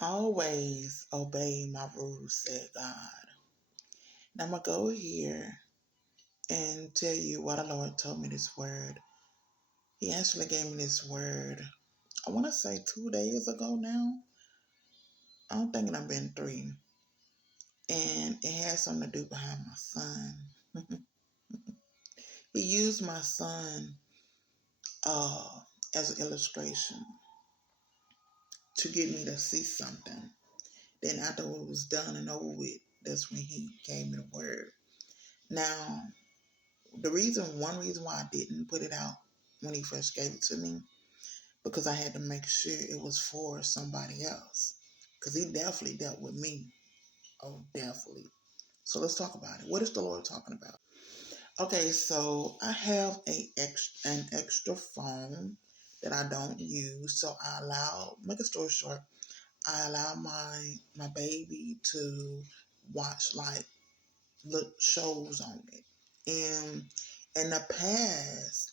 Always obey my rules, said God. Now I'm going to go here and tell you what the Lord told me this word. He actually gave me this word, I want to say 2 days ago now. I'm thinking I've been 3. And it has something to do behind my son. He used my son uh, as an illustration to get me to see something. Then after it was done and over with, that's when he gave me the word. Now, one reason why I didn't put it out when he first gave it to me, because I had to make sure it was for somebody else. Because he definitely dealt with me. Oh, definitely. So let's talk about it. What is the Lord talking about? Okay, so I have an extra phone that I don't use. So make a story short, I allow my baby to watch like little shows on it. And in the past,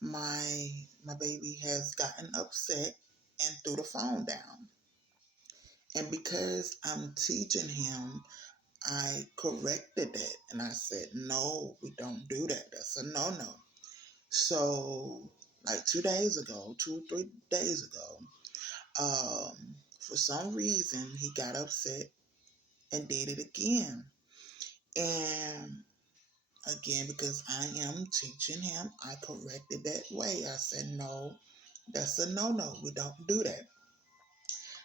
my baby has gotten upset and threw the phone down. And because I'm teaching him, I corrected it and I said, no, we don't do that. That's a no-no. So like 2 3 days ago, for some reason he got upset and did it again. And again, because I am teaching him, I corrected that way. I said, no, that's a no-no. We don't do that.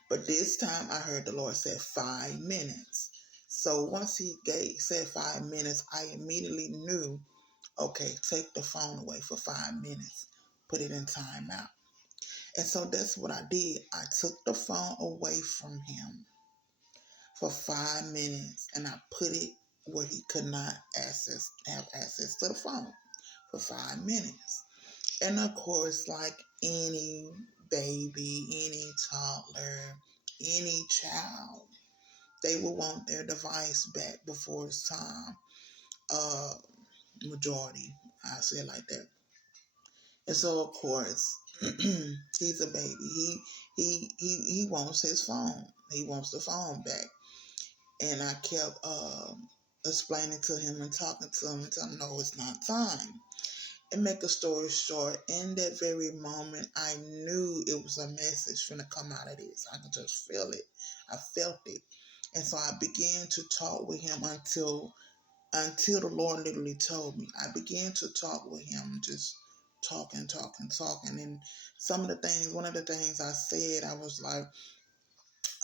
But this time I heard the Lord say 5 minutes. So once he said 5 minutes, I immediately knew, okay, take the phone away for 5 minutes. Put it in timeout. And so that's what I did. I took the phone away from him for 5 minutes and I put it where he could not have access to the phone for 5 minutes. And of course, like any baby, any toddler, any child, they will want their device back before it's time. Majority, I say it like that. And so, of course, he's a baby. He wants his phone. He wants the phone back. And I kept explaining to him and talking to him and telling him, no, it's not time. And make a story short, in that very moment, I knew it was a message finna come out of this. I could just feel it. I felt it. And so I began to talk with him until the Lord literally told me. I began to talk with him, just talking. And one of the things I said, I was like,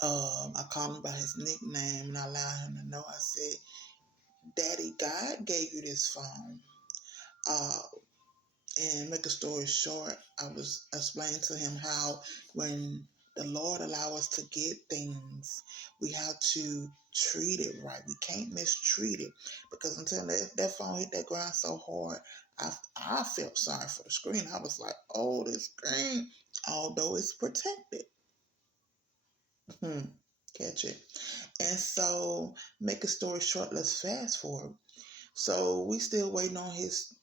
I called him by his nickname and I allowed him to know. I said, Daddy, God gave you this phone. Uh, and make a story short, I was explaining to him how when the Lord allow us to get things, we have to treat it right. We can't mistreat it, because until that phone hit that ground so hard, I felt sorry for the screen. I was like, oh, this screen, although it's protected. Catch it. And so, make a story short, let's fast forward. So we still waiting on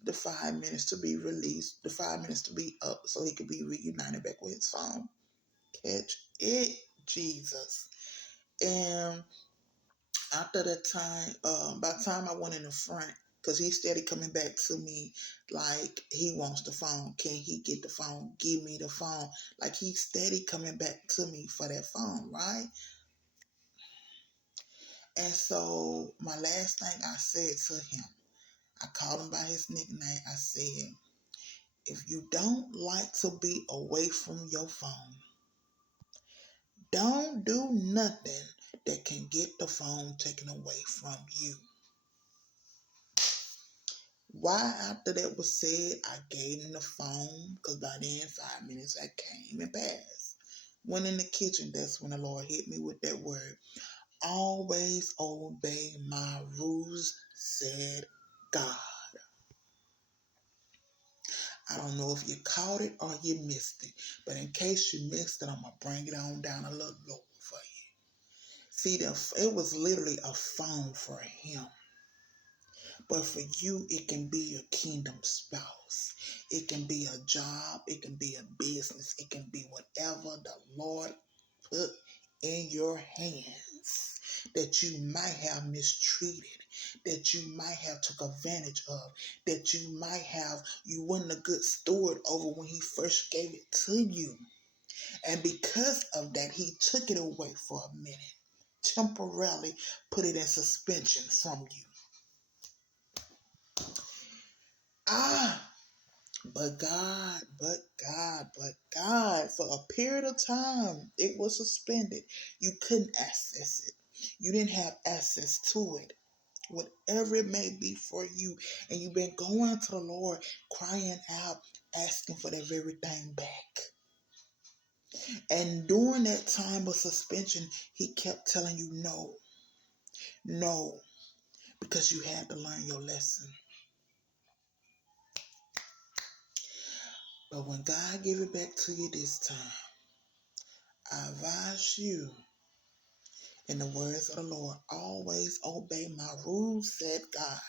the 5 minutes to be released, the 5 minutes to be up so he could be reunited back with his phone. Catch it, Jesus. And after that time, by the time I went in the front, because he's steady coming back to me like he wants the phone. Can he get the phone? Give me the phone. Like he's steady coming back to me for that phone, right? And so my last thing I said to him, I called him by his nickname. I said, if you don't like to be away from your phone, don't do nothing that can get the phone taken away from you. Why after that was said, I gave him the phone, because by then 5 minutes had came and passed. Went in the kitchen, that's when the Lord hit me with that word. Always obey my rules, said God. I don't know if you caught it or you missed it, but in case you missed it, I'm going to bring it on down a little lower for you. See, it was literally a phone for him. But for you, it can be your kingdom spouse. It can be a job. It can be a business. It can be whatever the Lord put in your hands that you might have mistreated, that you might have took advantage of, that you wasn't a good steward over when he first gave it to you. And because of that, he took it away for a minute, temporarily put it in suspension from you. But God, for a period of time, it was suspended. You couldn't access it. You didn't have access to it. Whatever it may be for you. And you've been going to the Lord, crying out, asking for that very thing back. And during that time of suspension, he kept telling you no, because you had to learn your lesson. But when God gave it back to you this time, I advise you, in the words of the Lord, always obey my rules, said God.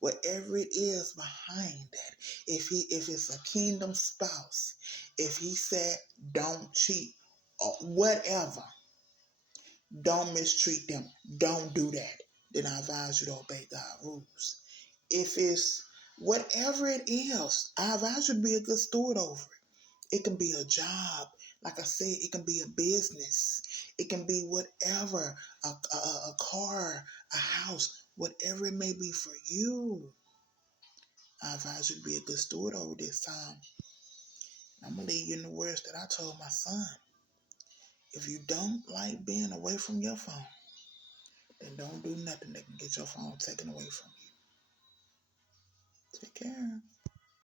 Whatever it is behind that, if it's a kingdom spouse, if he said don't cheat, or whatever, don't mistreat them, don't do that, then I advise you to obey God's rules. If it's whatever it is, I advise you to be a good steward over it. It can be a job. Like I said, it can be a business. It can be whatever, a car, a house, whatever it may be for you. I advise you to be a good steward over this time. I'm going to leave you in the words that I told my son. If you don't like being away from your phone, then don't do nothing that can get your phone taken away from you. Take care.